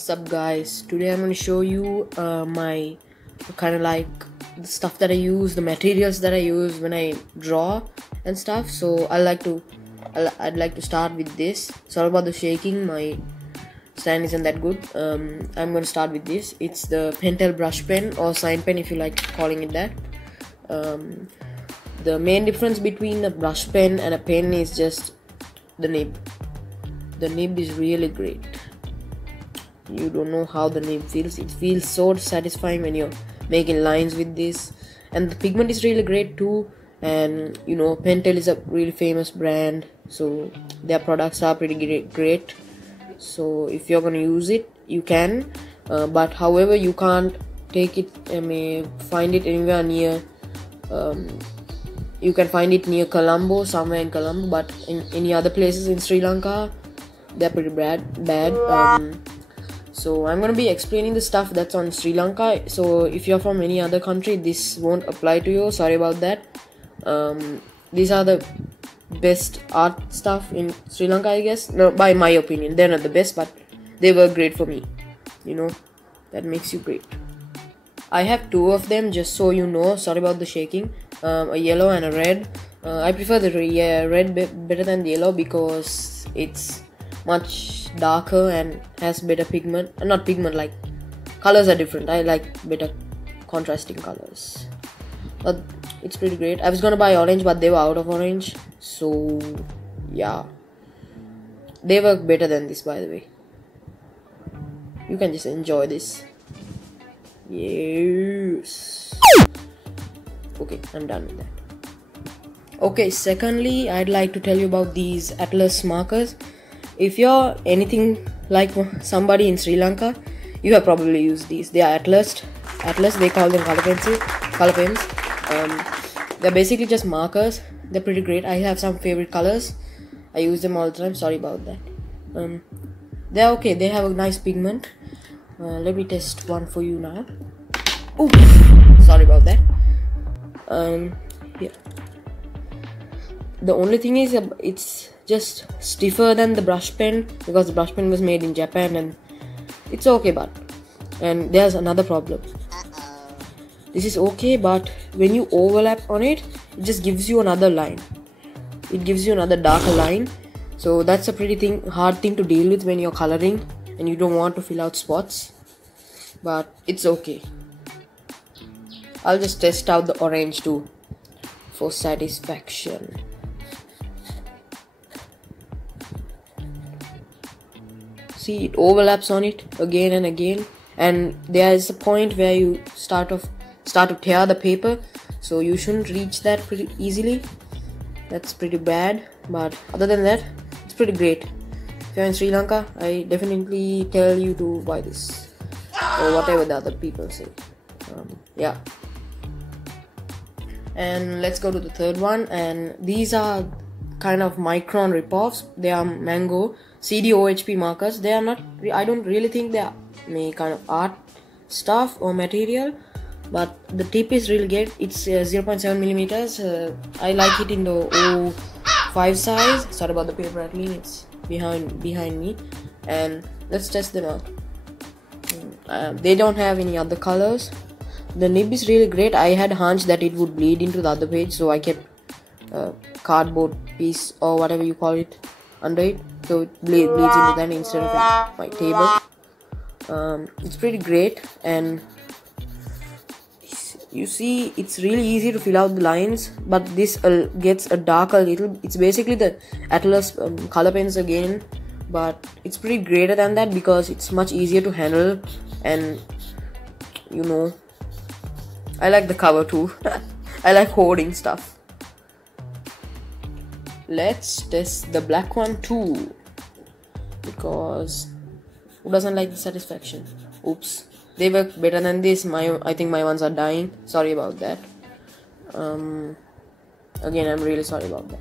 What's up guys, today I'm going to show you my kind of like the stuff that I use, the materials that I use when I draw and stuff. So I'd like to start with this. Sorry about the shaking, my stand isn't that good. I'm going to start with this. It's the pentel brush pen or sign pen if you like calling it that. The main difference between a brush pen and a pen is just the nib. The nib is really great. You don't know how the nib feels. It feels so satisfying when you're making lines with this, and the pigment is really great too. And you know, Pentel is a really famous brand, so their products are pretty great. So if you're gonna use it, you can, but however you can't take it, find it anywhere near. You can find it near Colombo, somewhere in Colombo, but in any other places in Sri Lanka they're pretty bad. So I'm gonna be explaining the stuff that's on Sri Lanka. So if you're from any other country, this won't apply to you. Sorry about that. These are the best art stuff in Sri Lanka, I guess. No, by my opinion, they're not the best, but they were great for me. You know, that makes you great. I have two of them, just so you know. Sorry about the shaking. A yellow and a red. I prefer the red better than the yellow because it's much darker and has better pigment. Not pigment, like colors are different. I like better contrasting colors, but it's pretty great. I was gonna buy orange, but they were out of orange, so yeah, they work better than this, by the way. You can just enjoy this. Yes. Okay, I'm done with that. Okay, secondly, I'd like to tell you about these Atlas markers. If you're anything like somebody in Sri Lanka, you have probably used these. They are Atlas, they call them color pens. They're basically just markers. They're pretty great. I have some favorite colors. I use them all the time. Sorry about that. They're okay. They have a nice pigment. Let me test one for you now. Ooh, sorry about that. Yeah. The only thing is it's just stiffer than the brush pen because the brush pen was made in Japan, and it's okay, and there's another problem. This is okay, but when you overlap on it, it just gives you another line. It gives you another darker line. So that's a pretty hard thing to deal with when you're coloring and you don't want to fill out spots, but it's okay. I'll just test out the orange too for satisfaction. See, it overlaps on it again and again, and there is a point where you start to tear the paper, so you shouldn't reach that pretty easily. That's pretty bad, but other than that, it's pretty great. If you're in Sri Lanka, I definitely tell you to buy this, or whatever the other people say. Yeah. And let's go to the third one, and these are kind of micron ripoffs. They are mango CDOHP markers. They are not, I don't really think they are kind of art stuff or material, but the tip is really good. It's 0.7 millimeters. I like it in the 05 size. Sorry about the paper rattling, it's behind me. And let's test them out. They don't have any other colors. The nib is really great. I had a hunch that it would bleed into the other page, so I kept a cardboard piece or whatever you call it under it, so it bleeds into that instead of my table. It's pretty great, and you see it's really easy to fill out the lines, but this gets a darker little. It's basically the Atlas color pens again, but it's pretty greater than that because it's much easier to handle, and you know, I like the cover too. I like hoarding stuff. Let's test the black one too, because who doesn't like the satisfaction? Oops, they work better than this. I think my ones are dying. Sorry about that. Again, I'm really sorry about that.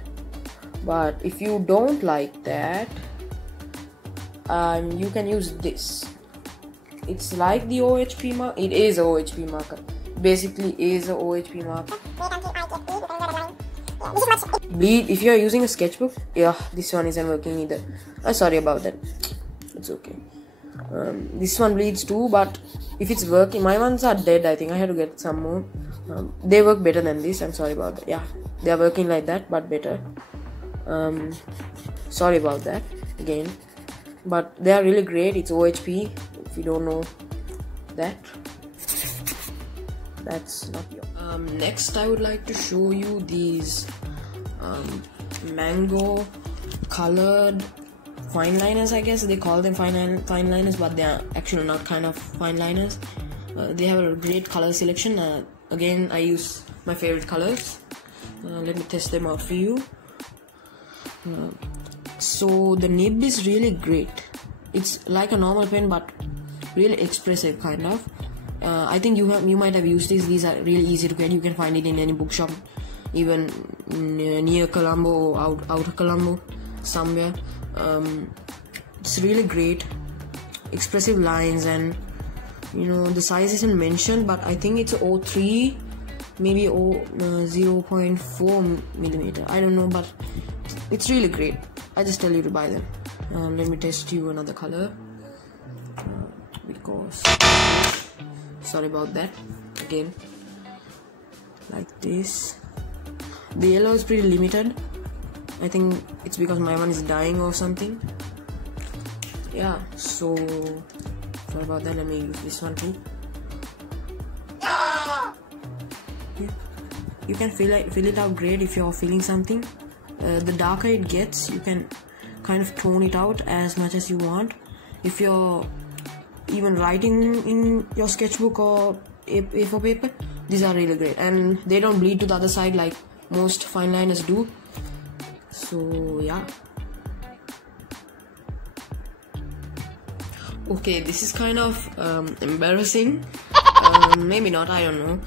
But if you don't like that, you can use this. It's like the OHP marker. It is a OHP marker. Basically, is a OHP marker. Bleed if you are using a sketchbook. Yeah, this one isn't working either. Sorry about that. It's okay. This one bleeds too, but if it's working, my ones are dead. I think I had to get some more. They work better than this. I'm sorry about that. Yeah, they are working like that, but better. Sorry about that again, but they are really great. It's OHP. If you don't know that, that's not your. Next, I would like to show you these mango colored fine liners. I guess they call them fine liners, but they are actually not kind of fine liners. They have a great color selection. Again, I use my favorite colors. Let me test them out for you. So the nib is really great. It's like a normal pen, but really expressive kind of. I think you might have used these are really easy to get. You can find it in any bookshop, even near Colombo or out of Colombo somewhere. It's really great, expressive lines, and the size isn't mentioned, but I think it's 0.3, maybe 0.4 millimeter. I don't know, but it's really great. I just tell you to buy them. Let me test you another color, because sorry about that again. Like this, the yellow is pretty limited. I think it's because my one is dying or something. Yeah, so sorry about that. Let me use this one too. Yeah. You can fill it out great if you're feeling something. The darker it gets, you can kind of tone it out as much as you want. If you're even writing in your sketchbook or A4 paper, these are really great, and they don't bleed to the other side like most fine liners do. So yeah. Okay, this is kind of embarrassing. Maybe not, I don't know.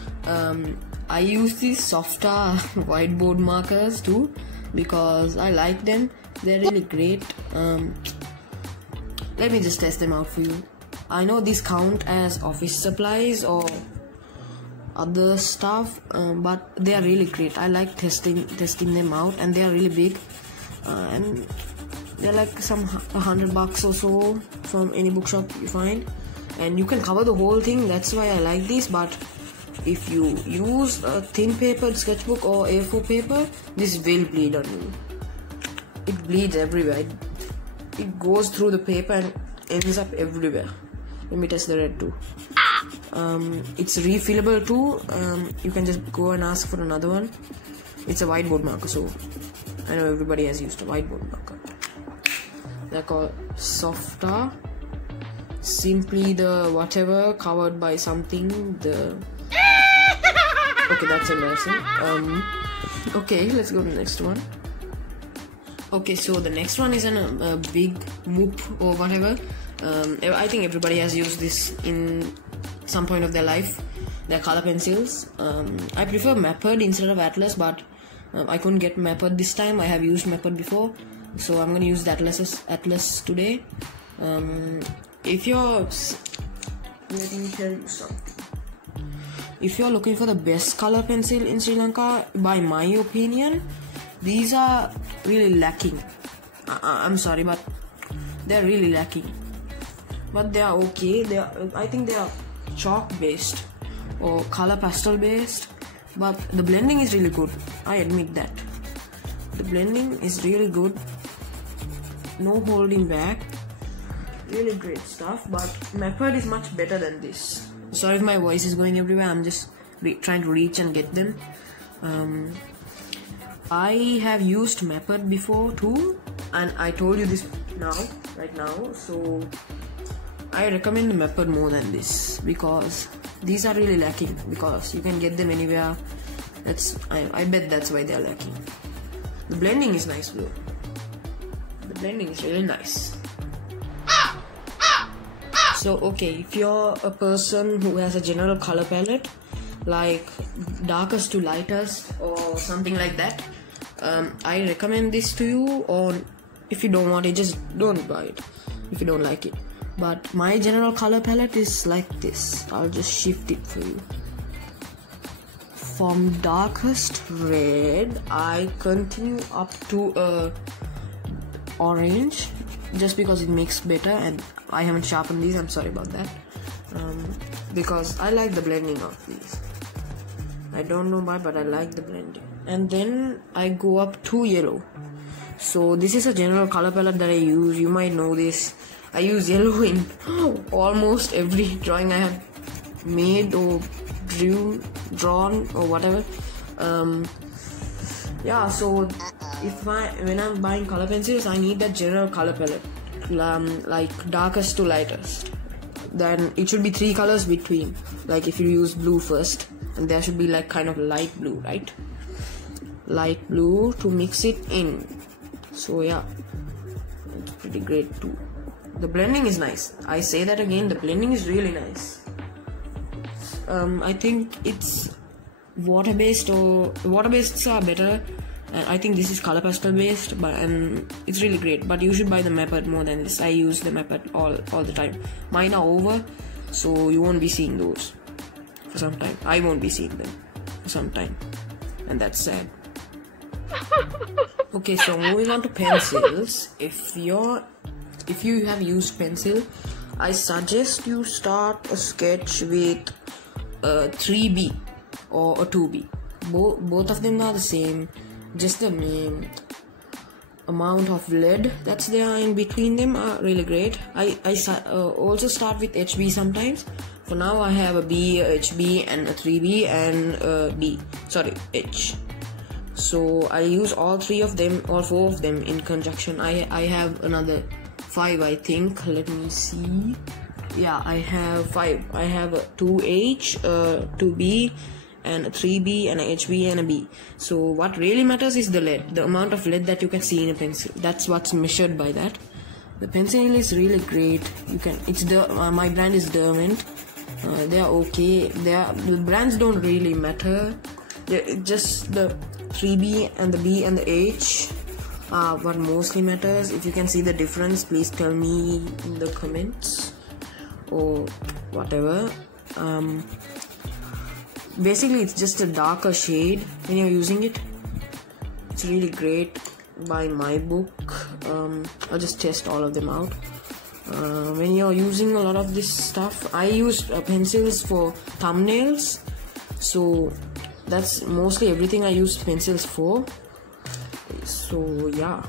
I use these softa whiteboard markers too, because I like them. They're really great. Let me just test them out for you. I know these count as office supplies or other stuff, but they are really great. I like testing them out, and they are really big, and they're like some $100 or so from any bookshop you find, and you can cover the whole thing. That's why I like these. But if you use a thin papered sketchbook or A4 paper, this will bleed on you. It bleeds everywhere. It goes through the paper and ends up everywhere. Let me test the red too. It's refillable too. You can just go and ask for another one. It's a whiteboard marker, so I know everybody has used a whiteboard marker. They're called softa. Simply the whatever covered by something. Okay, that's embarrassing. Okay, let's go to the next one. Okay, so the next one is a big whoop or whatever. I think everybody has used this in some point of their life. They're color pencils. I prefer Mapper instead of Atlas, but I couldn't get Mapper this time. I have used Mapper before, so I'm gonna use the Atlas today. If you're, let me tell you something. If you're looking for the best color pencil in Sri Lanka, by my opinion, these are really lacking. I'm sorry, but they're really lacking. But they are okay. I think they are chalk based or color pastel based, but the blending is really good. I admit that. The blending is really good. No holding back. Really great stuff, but Mapper is much better than this. Sorry if my voice is going everywhere. I'm just trying to reach and get them. I have used Mapper before too, and I told you this right now. So I recommend the Mapper more than this, because these are really lacking, because you can get them anywhere. I bet that's why they're lacking. The blending is nice though. The blending is really nice. So okay, if you're a person who has a general color palette, like darkest to lightest or something like that, I recommend this to you. Or if you don't want it, just don't buy it if you don't like it. But my general color palette is like this. I'll just shift it for you. From darkest red, I continue up to orange, just because it makes better, and I haven't sharpened these, I'm sorry about that. Because I like the blending of these. I don't know why, but I like the blending. And then I go up to yellow. So this is a general color palette that I use. You might know this. I use yellow in almost every drawing I have made or drawn or whatever. Yeah, so when I'm buying color pencils, I need that general color palette, like darkest to lightest. Then it should be 3 colors between. Like if you use blue first, and there should be like kind of light blue, right? Light blue to mix it in. So yeah, it's pretty great too. The blending is nice. I say that again, the blending is really nice. I think it's water-based, or water-based are better, and I think this is color pastel based, and it's really great. But you should buy the method more than this. I use the method all the time. Mine are over, so you won't be seeing those for some time. I won't be seeing them for some time, and that's sad. Okay, so moving on to pencils. If you have used pencil, I suggest you start a sketch with a 3B or a 2B. Both of them are the same, just the amount of lead that's there in between them are really great. I also start with HB sometimes. For now I have a B, a HB, and a 3B, and a D. Sorry, H. So I use all 4 of them in conjunction. I have another 5, I think. Let me see. Yeah, I have 5. I have a 2H, a 2B, and a 3B, and a HB, and a B. So what really matters is the lead, the amount of lead that you can see in a pencil. That's what's measured by that. The pencil is really great. My brand is Derwent. They are okay. The brands don't really matter. Just the 3B and the B and the H are what mostly matters. If you can see the difference, please tell me in the comments or whatever. Basically it's just a darker shade when you're using it. It's really great. Buy my book. I'll just test all of them out. When you're using a lot of this stuff, I use pencils for thumbnails, so that's mostly everything I use pencils for. So yeah,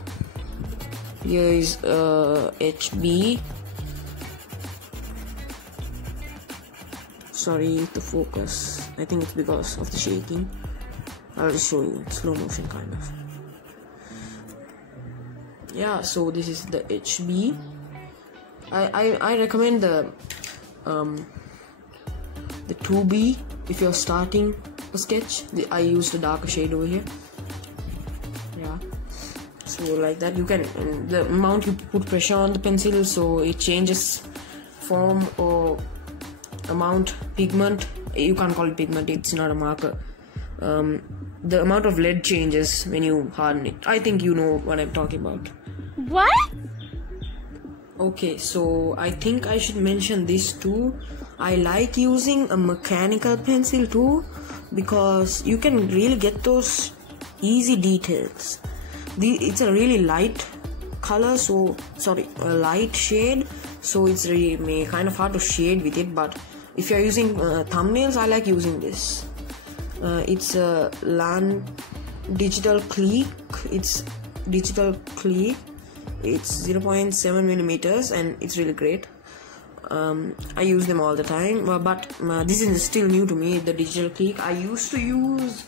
here is HB. Sorry to focus, I think it's because of the shaking. I'll just show you in slow motion kind of. Yeah, so this is the HB. I recommend the 2B if you're starting a sketch. I use the darker shade over here. Yeah, so like that you can, the amount you put pressure on the pencil, so it changes form or amount, pigment. You can't call it pigment, it's not a marker. The amount of lead changes when you harden it. I think you know what I'm talking about. What? Okay, so I think I should mention this too. I like using a mechanical pencil too, because you can really get those easy details. It's a really light color, a light shade, so it's really kind of hard to shade with it. But if you're using thumbnails, I like using this. It's a digital click. It's digital click. It's 0.7 millimeters, and it's really great. I use them all the time, but this is still new to me, the digital click. I used to use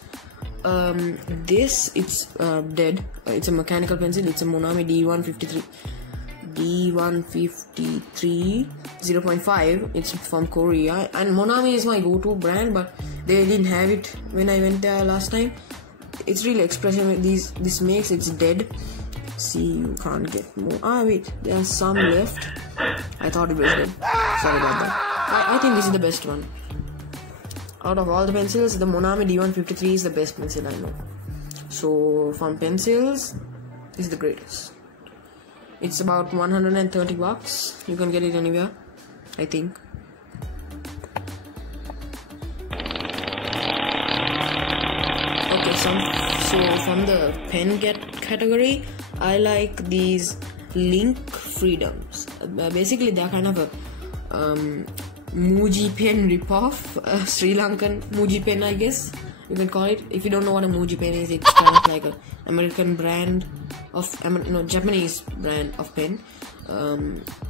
this. It's dead. It's a mechanical pencil. It's a Monami D153 0.5. It's from Korea, and Monami is my go-to brand, but they didn't have it when I went there last time. It's really expressive. This makes it's dead. See, you can't get more. Wait, there's some left. I thought it was dead. Sorry about that. I think this is the best one. Out of all the pencils, the Monami D153 is the best pencil I know. So from pencils, this is the greatest. It's about 130 bucks. You can get it anywhere, I think. Okay, so from the pen category, I like these link freedoms. Basically they're kind of a Muji pen ripoff, Sri Lankan Muji pen, I guess you can call it. If you don't know what a Muji pen is, it's kind of like a American brand of Japanese brand of pen.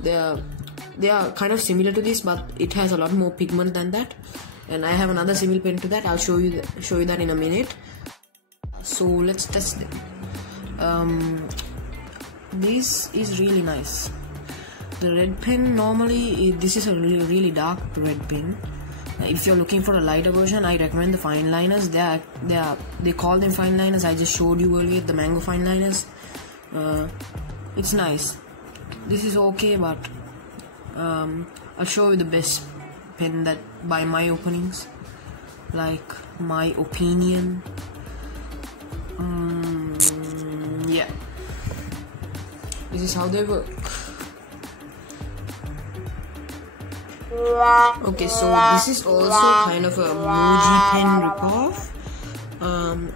They are kind of similar to this, but it has a lot more pigment than that. And I have another similar pen to that. I'll show you that in a minute. So let's test it. This is really nice. The red pen, normally this is a really dark red pen. If you're looking for a lighter version, I recommend the fine liners. They call them fine liners. I just showed you earlier the mango fine liners. It's nice. This is okay, but I'll show you the best pen that by my openings, like my opinion. Yeah, this is how they work. Okay, so this is also kind of a Muji pen ripoff.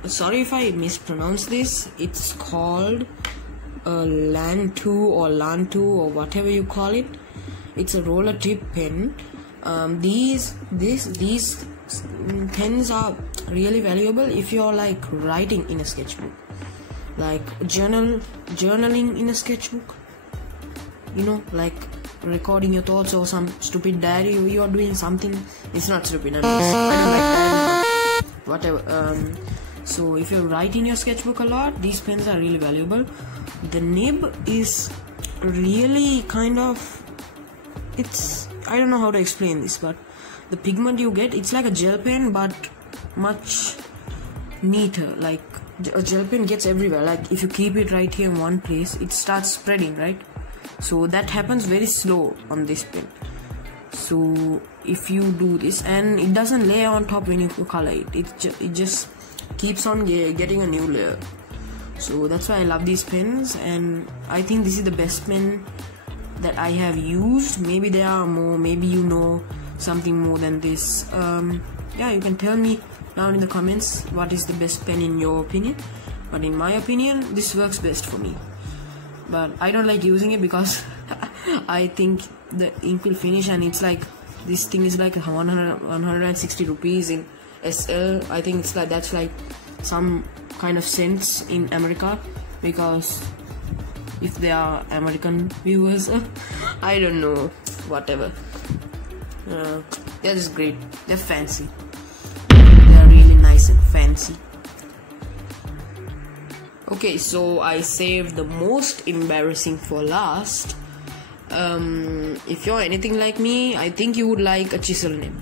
Sorry if I mispronounce this. It's called Lantu or Lantu or whatever you call it. It's a roller tip pen. These pens are really valuable if you're like writing in a sketchbook, like journaling in a sketchbook, you know, like recording your thoughts or some stupid diary. You are doing something. It's not stupid, I don't like that, whatever. So if you're writing your sketchbook a lot, these pens are really valuable. The nib is really kind of, I don't know how to explain this, but the pigment you get, it's like a gel pen but much neater. Like a gel pen gets everywhere. Like if you keep it right here in one place, it starts spreading, right? So that happens very slow on this pen. So if you do this, and it doesn't lay on top when you color it, it just keeps on getting a new layer. So that's why I love these pens, and I think this is the best pen that I have used. Maybe there are more, maybe you know something more than this. Yeah, you can tell me down in the comments what is the best pen in your opinion, but in my opinion this works best for me. But I don't like using it because I think the ink will finish, and it's like, this thing is like 160 rupees in SL. I think it's like, that's like some kind of cents in America, because if they are American viewers, I don't know, whatever. They're just great. They're fancy. They're really nice and fancy. Okay, so I saved the most embarrassing for last. If you're anything like me, I think you would like a chisel nib.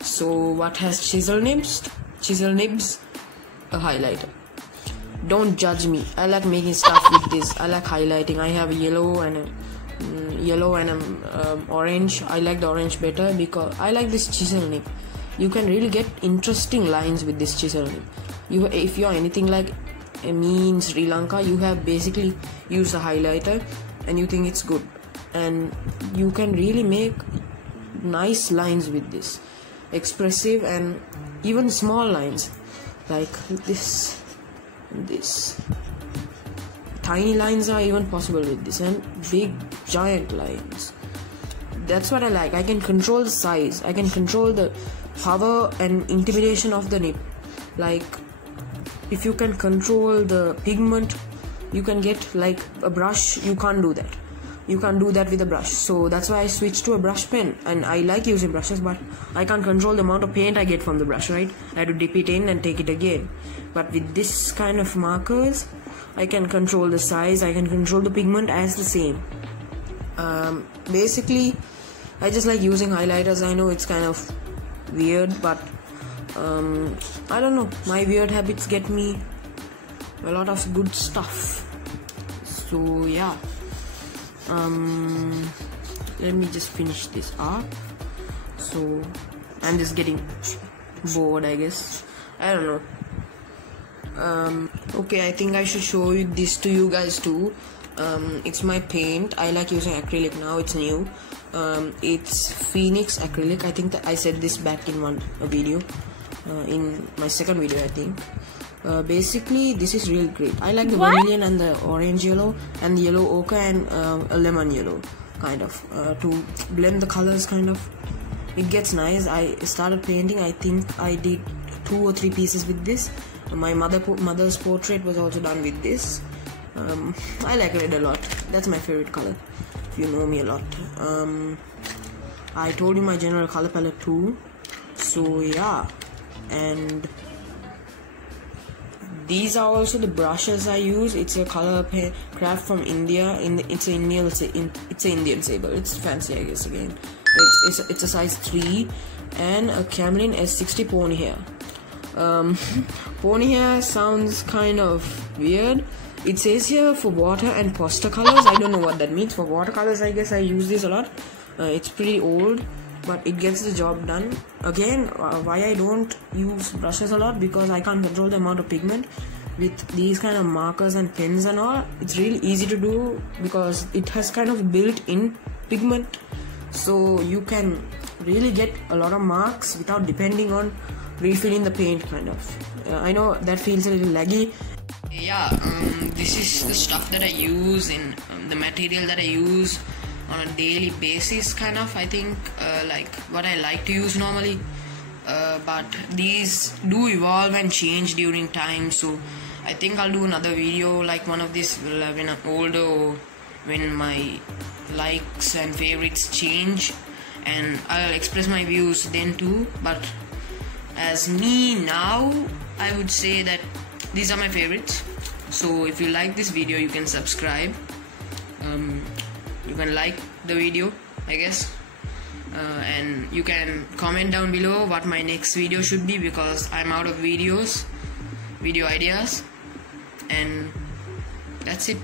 So what has chisel nibs? Chisel nibs, a highlighter. Don't judge me. I like making stuff with this. I like highlighting. I have a yellow and orange. I like the orange better because I like this chisel nib. You can really get interesting lines with this chisel nib. If you're anything like me in Sri Lanka, you have basically used a highlighter and you think it's good, and you can really make nice lines with this, expressive and even small lines like this. Tiny lines are even possible with this, and big giant lines. That's what I like. I can control the size, I can control the power and intimidation of the nib. Like if you can control the pigment, you can get like a brush. You can't do that. You can't do that with a brush. So that's why I switched to a brush pen, and I like using brushes, but I can't control the amount of paint I get from the brush, right? I have to dip it in and take it again. But with this kind of markers, I can control the size, I can control the pigment as the same. Basically I just like using highlighters. I know it's kind of weird, but I don't know, my weird habits get me a lot of good stuff. So yeah, let me just finish this up. So I'm just getting bored, I guess. I don't know. Okay, I think I should show you this to you guys too. It's my paint. I like using acrylic now, it's new. It's Phoenix acrylic. I think that I said this back in a video, in my second video I think. Basically this is real great. I like the vermilion and the orange yellow and the yellow ochre and a lemon yellow kind of to blend the colors kind of. It gets nice. I started painting, I think I did 2 or 3 pieces with this. My mother's portrait was also done with this. I like red a lot. That's my favorite color, if you know me a lot. I told you my general color palette too. So yeah, and these are also the brushes I use. It's a color craft from India. It's an Indian sable. It's fancy, I guess. Again, it's a size 3 and a Camlin S60 pony hair. Pony hair sounds kind of weird. It says here for water and poster colors. I don't know what that means. For watercolors, I guess I use this a lot. It's pretty old, but it gets the job done. Again, why I don't use brushes a lot, because I can't control the amount of pigment. With these kind of markers and pens and all, it's really easy to do because it has kind of built-in pigment, so you can really get a lot of marks without depending on refilling the paint kind of. I know that feels a little laggy. Yeah, this is the stuff that I use in the material that I use on a daily basis kind of. I think like what I like to use normally, but these do evolve and change during time, so I think I'll do another video like one of these when I'm older, or when my likes and favorites change, and I'll express my views then too. But as me now, I would say that these are my favorites. So if you like this video, you can subscribe, you can like the video, I guess, and you can comment down below what my next video should be, because I'm out of video ideas, and that's it.